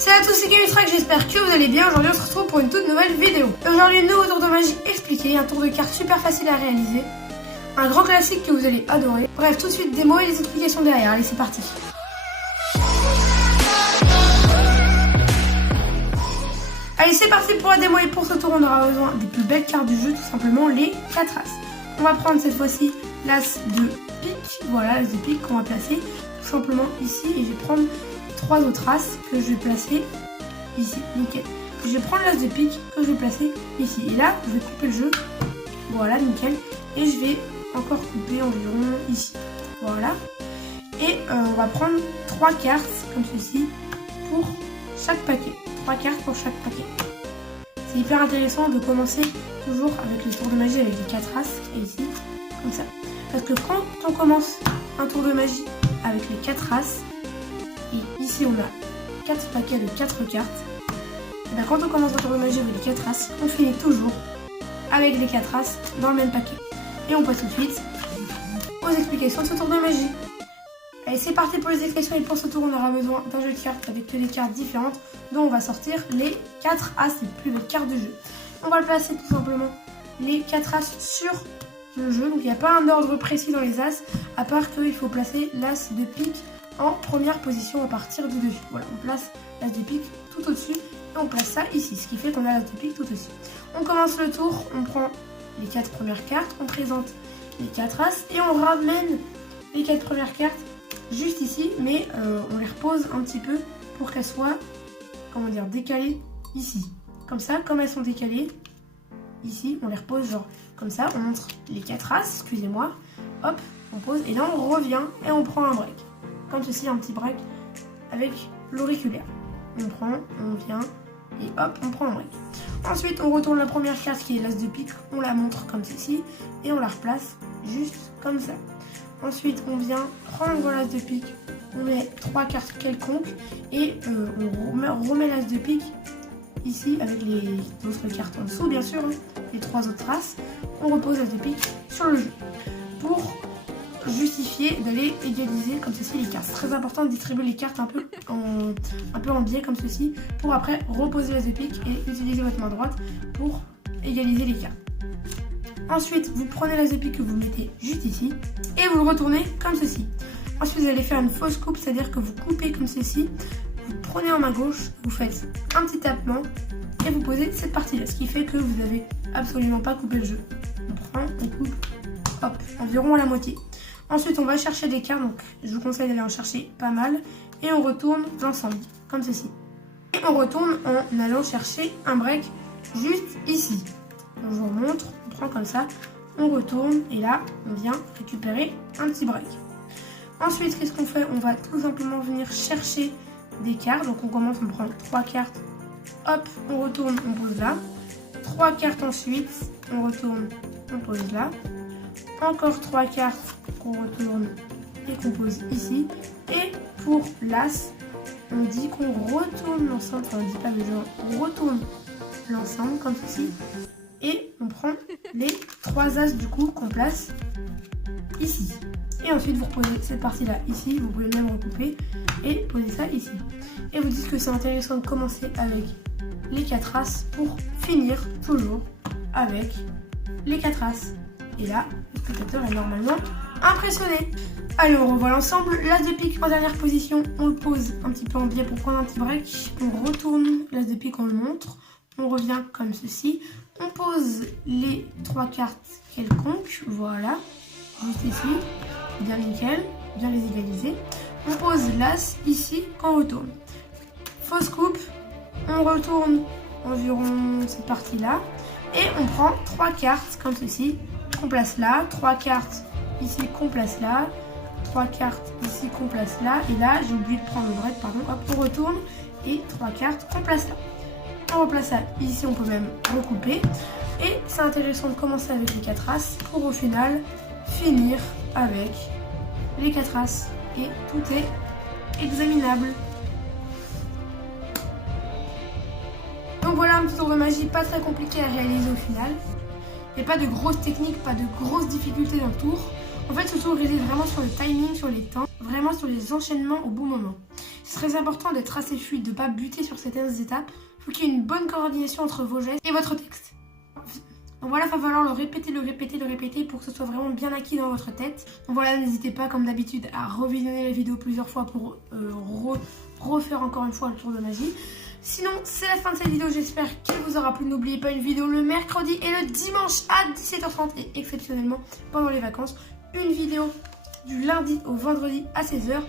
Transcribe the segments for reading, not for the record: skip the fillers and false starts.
Salut à tous, c'est Gamestrack, j'espère que vous allez bien. Aujourd'hui on se retrouve pour une toute nouvelle vidéo. Aujourd'hui, nouveau tour de magie expliqué, un tour de cartes super facile à réaliser, un grand classique que vous allez adorer. Bref, tout de suite des mots et des explications derrière. Allez, c'est parti. Allez, c'est parti pour la démo et pour ce tour on aura besoin des plus belles cartes du jeu, tout simplement les 4 as. On va prendre cette fois-ci l'as de pique, voilà l'as de pique qu'on va placer tout simplement ici et je vais prendre 3 autres as que je vais placer ici, nickel. Je vais prendre l'as de pique que je vais placer ici et là je vais couper le jeu, voilà nickel, et je vais encore couper environ ici, voilà. Et on va prendre 3 cartes comme ceci pour chaque paquet, 3 cartes pour chaque paquet. C'est hyper intéressant de commencer toujours avec le tour de magie avec les 4 as et ici, comme ça. Parce que quand on commence un tour de magie avec les 4 as, et ici on a 4 paquets de 4 cartes, et bien quand on commence un tour de magie avec les 4 as, on finit toujours avec les 4 as dans le même paquet. Et on passe tout de suite aux explications de ce tour de magie. Allez, c'est parti pour les explications et pour ce tour on aura besoin d'un jeu de cartes avec que des cartes différentes dont on va sortir les 4 as, les plus belles cartes du jeu. On va placer tout simplement les 4 as sur le jeu, donc il n'y a pas un ordre précis dans les as, à part qu'il faut placer l'as de pique en première position à partir du dessus. Voilà, on place l'as de pique tout au-dessus et on place ça ici, ce qui fait qu'on a l'as de pique tout au-dessus. On commence le tour, on prend les 4 premières cartes, on présente les 4 as et on ramène les 4 premières cartes juste ici, mais on les repose un petit peu pour qu'elles soient, comment dire, décalées ici. Comme ça, comme elles sont décalées ici, on les repose genre comme ça, on montre les 4 as, excusez-moi, hop, on pose et là on revient et on prend un break. Comme ceci, un petit break avec l'auriculaire. On prend, on vient et hop, on prend un break. Ensuite, on retourne la première carte qui est l'as de pique, on la montre comme ceci et on la replace juste comme ça. Ensuite, on vient prendre l'as de pique, on met 3 cartes quelconques et on remet l'as de pique ici avec les autres cartes en dessous, bien sûr, les 3 autres as. On repose l'as de pique sur le jeu pour justifier d'aller égaliser comme ceci les cartes. C'est très important de distribuer les cartes un peu en biais comme ceci pour après reposer l'as de pique et utiliser votre main droite pour égaliser les cartes. Ensuite, vous prenez l'as de pique que vous mettez juste ici et vous le retournez comme ceci. Ensuite, vous allez faire une fausse coupe, c'est-à-dire que vous coupez comme ceci, vous prenez en main gauche, vous faites un petit tapement et vous posez cette partie-là, ce qui fait que vous n'avez absolument pas coupé le jeu. On prend, on coupe, hop, environ à la moitié. Ensuite, on va chercher des cartes, donc je vous conseille d'aller en chercher pas mal et on retourne l'ensemble, comme ceci. Et on retourne en allant chercher un break juste ici. Je vous remontre, on prend comme ça, on retourne et là on vient récupérer un petit break. Ensuite, qu'est-ce qu'on fait? On va tout simplement venir chercher des cartes. Donc on commence, on prend 3 cartes, hop, on retourne, on pose là. 3 cartes ensuite, on retourne, on pose là. Encore 3 cartes qu'on retourne et qu'on pose ici. Et pour l'as, on dit qu'on retourne l'ensemble, enfin on dit pas le jeu, on retourne l'ensemble comme ceci. Et on prend les 3 as du coup qu'on place ici. Et ensuite vous reposez cette partie là ici, vous pouvez même recouper et poser ça ici. Et vous dites que c'est intéressant de commencer avec les 4 as pour finir toujours avec les 4 as. Et là, le spectateur est normalement impressionné. Allez, on revoit l'ensemble. L'as de pique en dernière position, on le pose un petit peu en biais pour prendre un petit break. On retourne l'as de pique, on le montre. On revient comme ceci. On pose les 3 cartes quelconques, voilà, juste ici, bien nickel, bien les égaliser. On pose l'as ici, qu'on retourne. Fausse coupe, on retourne environ cette partie-là. Et on prend 3 cartes comme ceci, qu'on place là, 3 cartes ici, qu'on place là, 3 cartes ici, qu'on place là. Et là, j'ai oublié de prendre le break, pardon, hop, on retourne et 3 cartes, qu'on place là. On replace ça ici, on peut même recouper. Et c'est intéressant de commencer avec les 4 as pour au final finir avec les 4 as. Et tout est examinable. Donc voilà un petit tour de magie pas très compliqué à réaliser au final. Il n'y a pas de grosses techniques, pas de grosses difficultés dans le tour. En fait, ce tour réside vraiment sur le timing, sur les temps, vraiment sur les enchaînements au bon moment. C'est très important d'être assez fluide, de ne pas buter sur certaines étapes. Il faut qu'il y ait une bonne coordination entre vos gestes et votre texte. Donc voilà, il va falloir le répéter pour que ce soit vraiment bien acquis dans votre tête. Donc voilà, n'hésitez pas comme d'habitude à revisionner la vidéo plusieurs fois pour refaire encore une fois le tour de magie. Sinon, c'est la fin de cette vidéo, j'espère qu'elle vous aura plu. N'oubliez pas une vidéo le mercredi et le dimanche à 17h30 et exceptionnellement pendant les vacances, une vidéo du lundi au vendredi à 16h.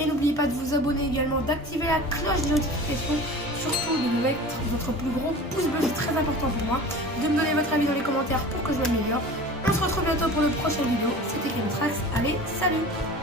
Et n'oubliez pas de vous abonner également, d'activer la cloche de notification, surtout de me mettre votre plus gros pouce bleu, c'est très important pour moi, de me donner votre avis dans les commentaires pour que je m'améliore. On se retrouve bientôt pour le prochain vidéo, c'était Chemtrax, allez, salut!